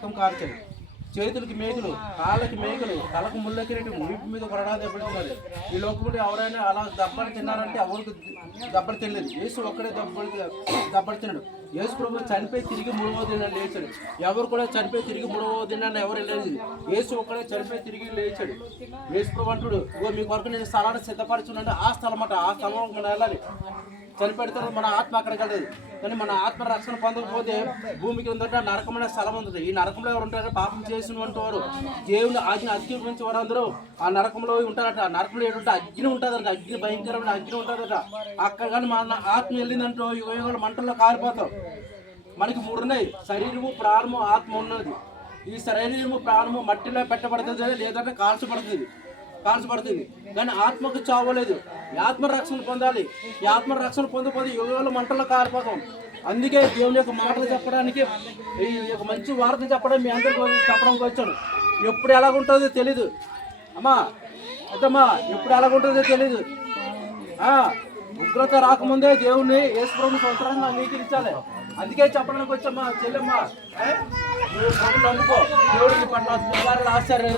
రక్తం కార్చాడు, చేతులకి మేకులు, కాళ్ళకి మేకులు, తలకు ముళ్ళ కిరీటం, వీపు మీద కొరడా దెబ్బలు తిన్నారు. ఈ లోకంలో ఎవరైనా అలా దెబ్బలు తిన్నారంటే ఎవరికి దెబ్బలు తినలేదు. యేసు ఒక్కడే దెబ్బలు తిన్నాడు. యేసు ప్రభు చనిపోయి తిరిగి మూడవ దినాన్ని లేచాడు. ఎవరు కూడా చనిపోయి తిరిగి మూడవ దినాన్ని ఎవరు లేదు. యేసు ఒక్కడే చనిపోయి తిరిగి లేచాడు. యేసు ప్రభు అంటుడు, ఇగో మీ కొరకు నేను స్థలాన్ని సిద్ధపరచున్నాను. ఆ స్థలం అట, ఆ స్థలంలో మనం వెళ్ళాలి. చనిపెడితే మన ఆత్మ అక్కడికి వెళ్ళదు. కానీ మన ఆత్మ రక్షణ పొందకపోతే భూమికి ఉందంటే నరకమైన స్థలం ఉంటుంది. ఈ నరకంలో ఎవరు ఉంటారు? పాపం చేసినటువంటి వారు, దేవుని ఆజ్ఞ అతిక్రమించే వారు అందరూ ఆ నరకంలో ఉంటారట. నరకంలో ఏంటంటే అగ్ని ఉంటుందట, అగ్ని భయంకరమైన అగ్ని ఉంటుందట. అక్కడ కానీ మన ఆత్మ వెళ్ళిందంటూ యుగ మంటల్లో కాలిపోతాం. మనకి 3 ఉన్నాయి: శరీరము, ప్రాణము, ఆత్మ ఉన్నది. ఈ శరీరము ప్రాణము మట్టిలో పెట్టబడుతుంది, లేదంటే కాల్చబడుతుంది. కానీ ఆత్మకు చావలేదు. ఈ ఆత్మ రక్షణ పొందాలి. ఈ ఆత్మ రక్షణ పొందకపోతే యుగంలో మంటల్లో కారిపోతాం. అందుకే దేవుని యొక్క మాటలు చెప్పడానికి, ఈ యొక్క మంచి వార్త చెప్పడం మీ అందరికీ చెప్పడానికి వచ్చాడు. ఎప్పుడు ఎలాగుంటుందో తెలీదు అమ్మా, అద్దమ్మా, ఎప్పుడు ఎలాగుంటుందో తెలీదు. ఉగ్రత రాకముందే దేవుణ్ణి యేసు ప్రభువుని సంవత్సరాన్ని అంగీకరించాలి. అందుకే చెప్పడానికి వచ్చామ్మా చెల్లెమ్మా, నమ్ముకో, దేవుడికి పట్ల ఆశ్చర్య